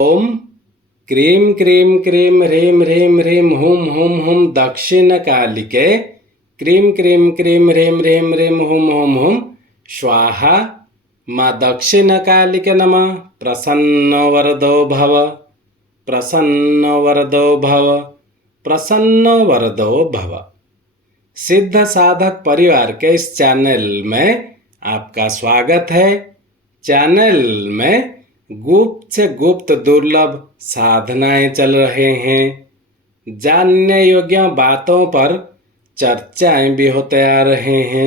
ओम क्रीं क्रीं क्रीं ह्रीं ह्रीं ह्रीं हुं हुं हुं दक्षिणकालिके क्रीं क्रीं क्रीं ह्रीं ह्रीं ह्रीं हुं हुं हुं स्वाहा। माँ दक्षिणकालिके नमः। प्रसन्न वरदो भव, प्रसन्न वरदो भव, प्रसन्न वरदो भव। सिद्ध साधक परिवार के इस चैनल में आपका स्वागत है। चैनल में गुप्त से गुप्त दुर्लभ साधनाएं चल रहे हैं। जानने योग्य बातों पर चर्चाएं भी होते आ रहे हैं।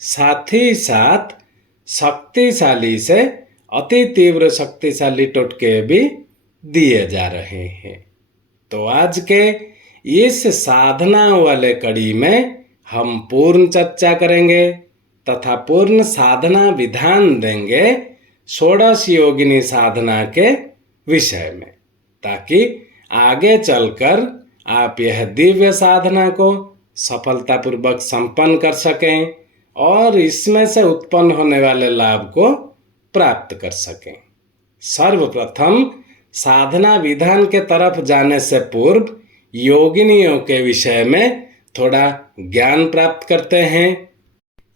साथ ही साथ शक्तिशाली से अति तीव्र शक्तिशाली टोटके भी दिए जा रहे हैं। तो आज के इस साधना वाले कड़ी में हम पूर्ण चर्चा करेंगे तथा पूर्ण साधना विधान देंगे षोडश योगिनी साधना के विषय में, ताकि आगे चलकर आप यह दिव्य साधना को सफलतापूर्वक संपन्न कर सकें और इसमें से उत्पन्न होने वाले लाभ को प्राप्त कर सकें। सर्वप्रथम साधना विधान के तरफ जाने से पूर्व योगिनियों के विषय में थोड़ा ज्ञान प्राप्त करते हैं।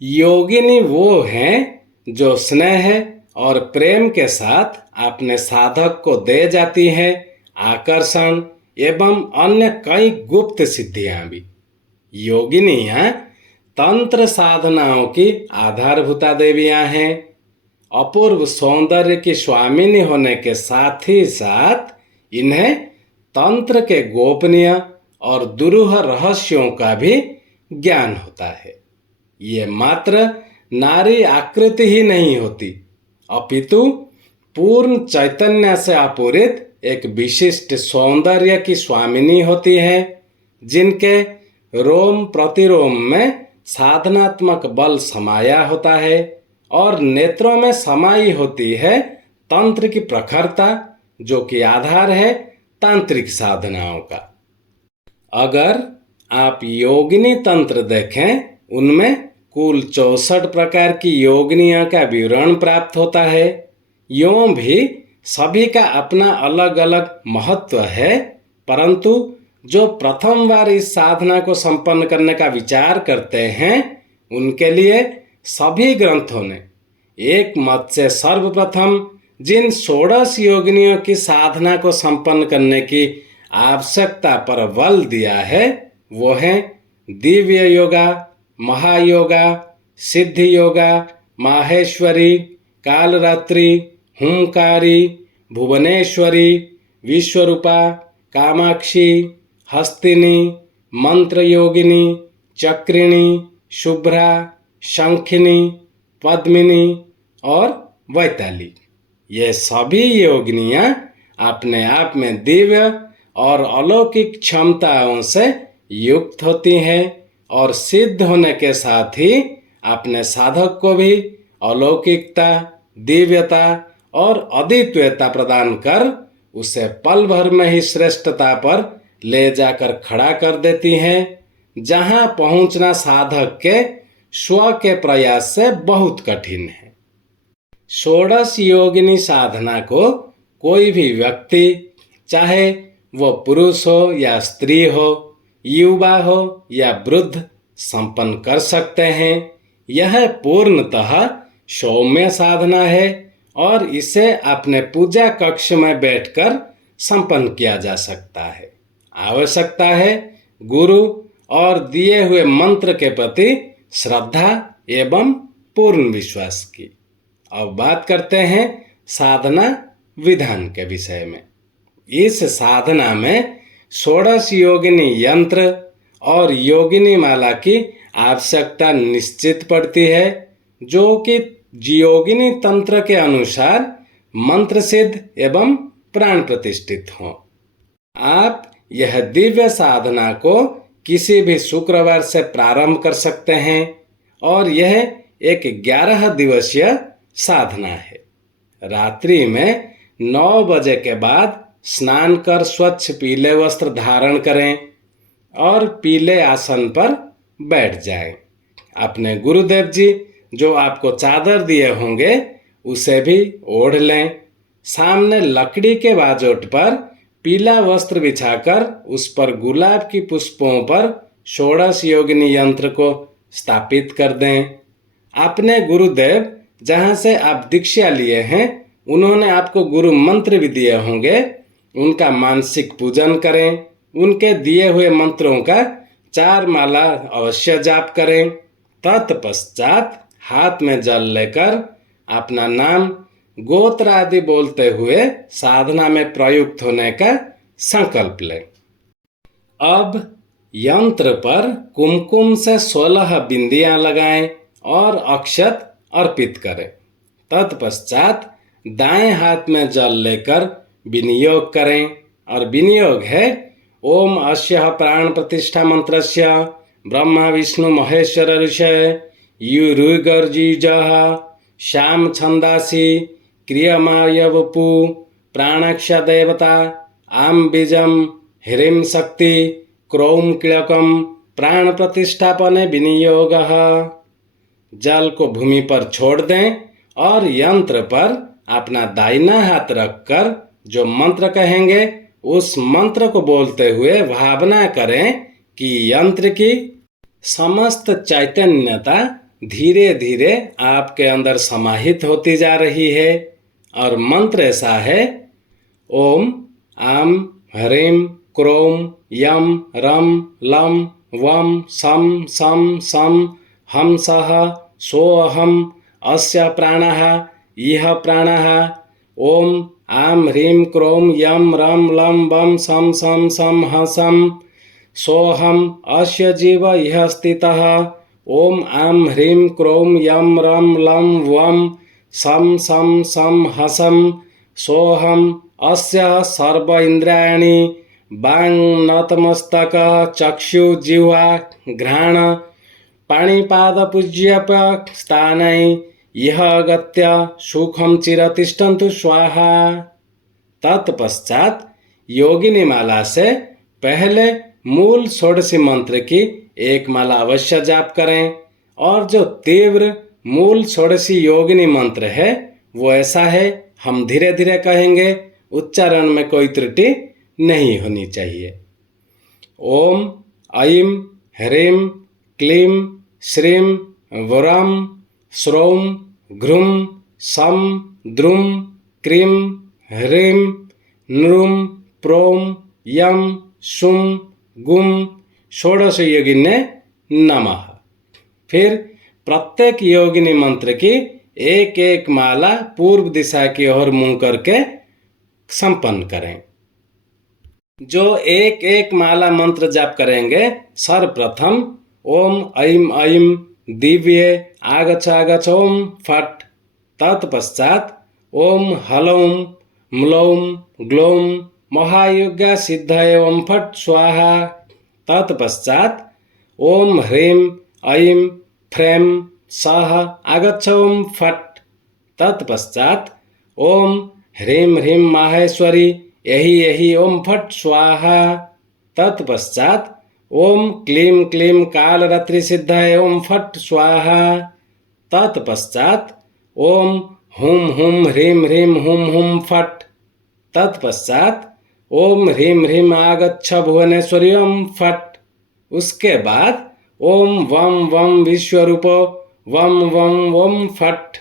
योगिनी वो हैं जो स्नेह और प्रेम के साथ अपने साधक को दे जाती है आकर्षण एवं अन्य कई गुप्त सिद्धियां भी। योगिनियां तंत्र साधनाओं की आधारभूता देवियां हैं। अपूर्व सौंदर्य की स्वामिनी होने के साथ ही साथ इन्हें तंत्र के गोपनीय और दुरूह रहस्यों का भी ज्ञान होता है। ये मात्र नारी आकृति ही नहीं होती, अपितु पूर्ण चैतन्य से आपूरित एक विशिष्ट सौंदर्य की स्वामिनी होती है, जिनके रोम प्रतिरोम में साधनात्मक बल समाया होता है और नेत्रों में समाई होती है तंत्र की प्रखरता, जो कि आधार है तांत्रिक साधनाओं का। अगर आप योगिनी तंत्र देखें, उनमें कुल 64 प्रकार की योगिनियों का विवरण प्राप्त होता है। यूं भी सभी का अपना अलग अलग महत्व है, परंतु जो प्रथम बार इस साधना को संपन्न करने का विचार करते हैं, उनके लिए सभी ग्रंथों ने एक मत से सर्वप्रथम जिन षोडश योगिनियों की साधना को संपन्न करने की आवश्यकता पर बल दिया है, वो है दिव्य योगा, महायोगा, सिद्धि योगा, माहेश्वरी, कालरात्रि, हुंकारी, भुवनेश्वरी, विश्वरूपा, कामाक्षी, हस्तिनी, मंत्र योगिनी, चक्रिणी, शुभ्रा, शंखिनी, पद्मिनी और वैताली। ये सभी योगिनियां अपने आप में दिव्य और अलौकिक क्षमताओं से युक्त होती हैं और सिद्ध होने के साथ ही अपने साधक को भी अलौकिकता, दिव्यता और अद्वितीयता प्रदान कर उसे पल भर में ही श्रेष्ठता पर ले जाकर खड़ा कर देती हैं, जहां पहुंचना साधक के स्व के प्रयास से बहुत कठिन है। षोडश योगिनी साधना को कोई भी व्यक्ति, चाहे वो पुरुष हो या स्त्री हो, युवा हो या वृद्ध, संपन्न कर सकते हैं। यह पूर्णतः सौम्य साधना है और इसे अपने पूजा कक्ष में बैठकर संपन्न किया जा सकता है। आवश्यकता है गुरु और दिए हुए मंत्र के प्रति श्रद्धा एवं पूर्ण विश्वास की। अब बात करते हैं साधना विधान के विषय में। इस साधना में षोडश योगिनी यंत्र और योगिनी माला की आवश्यकता निश्चित पड़ती है, जो कि योगिनी तंत्र के अनुसार मंत्र सिद्ध एवं प्राण प्रतिष्ठित हों। आप यह दिव्य साधना को किसी भी शुक्रवार से प्रारंभ कर सकते हैं और यह एक 11 दिवसीय साधना है। रात्रि में 9 बजे के बाद स्नान कर स्वच्छ पीले वस्त्र धारण करें और पीले आसन पर बैठ जाएं। अपने गुरुदेव जी जो आपको चादर दिए होंगे उसे भी ओढ़ लें सामने लकड़ी के बाजोट पर पीला वस्त्र बिछाकर उस पर गुलाब की पुष्पों पर षोडश योगिनी यंत्र को स्थापित कर दें। अपने गुरुदेव जहाँ से आप दीक्षा लिए हैं उन्होंने आपको गुरु मंत्र भी दिए होंगे, उनका मानसिक पूजन करें। उनके दिए हुए मंत्रों का 4 माला अवश्य जाप करें। तत्पश्चात हाथ में जल लेकर अपना नाम गोत्र आदि बोलते हुए साधना में प्रयुक्त होने का संकल्प लें। अब यंत्र पर कुमकुम से 16 बिंदियां लगाएं और अक्षत अर्पित करें। तत्पश्चात दाएं हाथ में जल लेकर विनियोग करें और विनियोग है ओम अस्य प्राण प्रतिष्ठा मंत्रस्य ब्रह्मा विष्णु महेश्वर ऋषय युरुगर्जीजः श्याम छंदासी क्रियमाय वपु प्राणक्ष देवता आम बीजम ह्रीं शक्ति क्रोम किलकम प्राण प्रतिष्ठापने विनियोगः। जल को भूमि पर छोड़ दें और यंत्र पर अपना दाहिना हाथ रखकर जो मंत्र कहेंगे उस मंत्र को बोलते हुए भावना करें कि यंत्र की समस्त चैतन्यता धीरे धीरे आपके अंदर समाहित होती जा रही है। और मंत्र ऐसा है ओम आम ह्रीं क्रोम यम रम लम वम सम सम सम हम सह सोऽहम अस्य प्राणः इह प्राणः ओम आम ह्रीं क्रोम यम रम लम वम सम सम सम हसम सोऽहम अस्य जीव इह स्थितः ओम आम ह्रीं क्रोम यम रम लम वम सम सम सम हसम सोऽहम अस्य सर्व इंद्रियाणि वाङ् नतमस्तक चक्षु जिह्वा घ्राण पाणिपाद पूज्यप स्थानै यह गत्य सुखम चिरतिष्ठन्तु स्वाहा। तत्पश्चात योगिनी माला से पहले मूल षोडशी मंत्र की 1 माला अवश्य जाप करें और जो तीव्र मूल षोडशी योगिनी मंत्र है वो ऐसा है, हम धीरे धीरे कहेंगे, उच्चारण में कोई त्रुटि नहीं होनी चाहिए। ओम ऐं ह्रीं क्लीं श्रीं वरं श्रौं घ्रुं सं द्रुं क्रीं ह्रीं नृं प्रों यं सुं गुं षोडश योगिने नमः। फिर प्रत्येक योगिनी मंत्र की 1-1 माला पूर्व दिशा की ओर मुंह करके संपन्न करें। जो 1-1 माला मंत्र जाप करेंगे, सर्वप्रथम ओम ऐं ऐं दिव्ये आगच्छ आगच्छ ओम फट। तत्पश्चात ओम ह्लौं म्लौं ग्लौं महायुज्ञ सिद्धये ओम फट स्वाहा। तत्पश्चात ओम ह्रीं ऐं फ्रैं सः आगच्छ ओम फट। तत्पश्चात ओम ह्रीं ह्रीं माहेश्वरी यही यही ओम फट स्वाहा। तत्पश्चात ओम क्लीं क्लीं कालरात्रि सिद्धये ओम फट स्वाहा। तत्पश्चात ओम हुं हुं ह्रीं ह्रीं हुं हुं फट। तत्पश्चात ओम ह्रीं ह्रीं आगच्छ भुवनेश्वरी ओम फट। उसके बाद ओम वम वम विश्वरूपो वम वम ओम फट।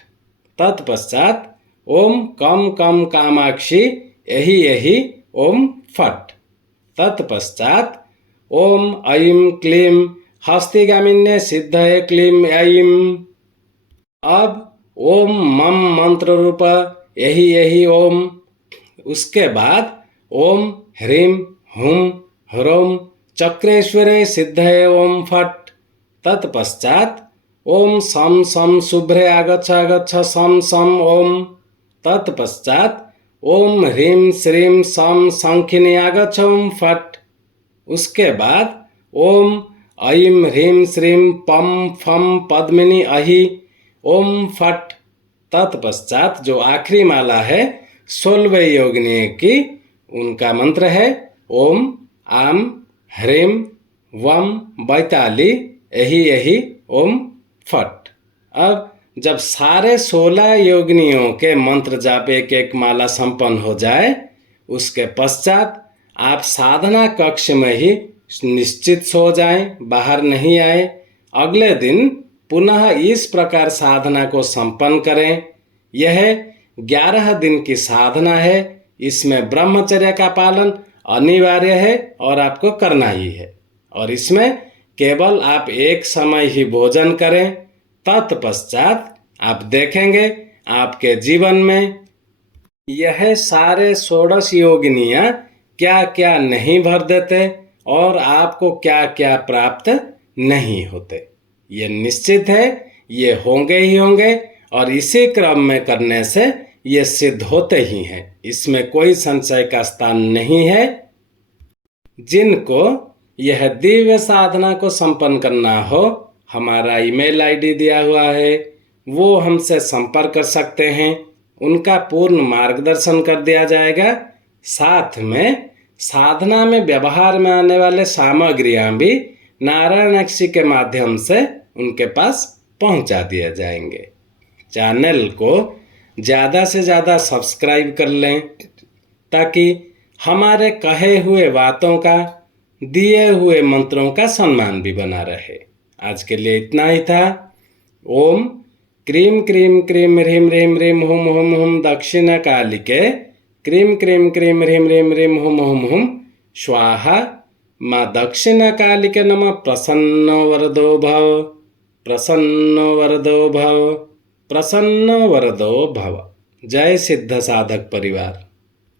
तत्पश्चात ओम कम कम कामाक्षी यही यही ओम फट। तत्पश्चात ओम ऐं क्लीं हस्तिगामिन्ये सिद्धये क्लीं ऐं। अब ओम मम मंत्र रूप यही यही ओम। उसके बाद ओम ह्रीं हुं ह्रौं चक्रेश्वरे सिद्धये ओम फट। तत्पश्चात ओम सम सम शुभ्रे आगच्छ आगच्छ सम सम ओम। तत्पश्चात ओम ह्रीं श्रीं सम शंखिनी आगच्छ ओम फट। उसके बाद ओम ऐं ह्रीं श्रीं पम फम पद्मिनी अहि ओम फट। तत्पश्चात जो आखिरी माला है 16वें योगिनी की, उनका मंत्र है ओम आम ह्रीं वम बैताली यही यही ओम फट। अब जब सारे 16 योगिनियों के मंत्र जाप एक एक माला संपन्न हो जाए, उसके पश्चात आप साधना कक्ष में ही निश्चित सो जाएं, बाहर नहीं आए। अगले दिन पुनः इस प्रकार साधना को संपन्न करें। यह 11 दिन की साधना है। इसमें ब्रह्मचर्य का पालन अनिवार्य है और आपको करना ही है। और इसमें केवल आप एक समय ही भोजन करें। तत्पश्चात आप देखेंगे आपके जीवन में यह सारे 16 योगिनियाँ क्या क्या नहीं भर देते और आपको क्या क्या प्राप्त नहीं होते। ये निश्चित है, ये होंगे ही होंगे और इसी क्रम में करने से ये सिद्ध होते ही हैं। इसमें कोई संशय का स्थान नहीं है। जिनको यह दिव्य साधना को संपन्न करना हो, हमारा ईमेल आईडी दिया हुआ है, वो हमसे संपर्क कर सकते हैं। उनका पूर्ण मार्गदर्शन कर दिया जाएगा। साथ में साधना में व्यवहार में आने वाले सामग्रियां भी नारायण अक्षी के माध्यम से उनके पास पहुंचा दिए जाएंगे। चैनल को ज़्यादा से ज़्यादा सब्सक्राइब कर लें ताकि हमारे कहे हुए बातों का, दिए हुए मंत्रों का सम्मान भी बना रहे। आज के लिए इतना ही था। ओम क्रीम क्रीम क्रीम ह्रीम ह्रीम ह्रीम हुम हुम हुम दक्षिण कालिके क्रीम क्रीम क्रीम ह्रीम ह्रीम ह्रीम हुम हुम हुम स्वाहा। माँ दक्षिण कालिके नमः। प्रसन्नो वरदो भव, प्रसन्नो वरदो भव, प्रसन्नो वरदो भव। जय सिद्ध साधक परिवार।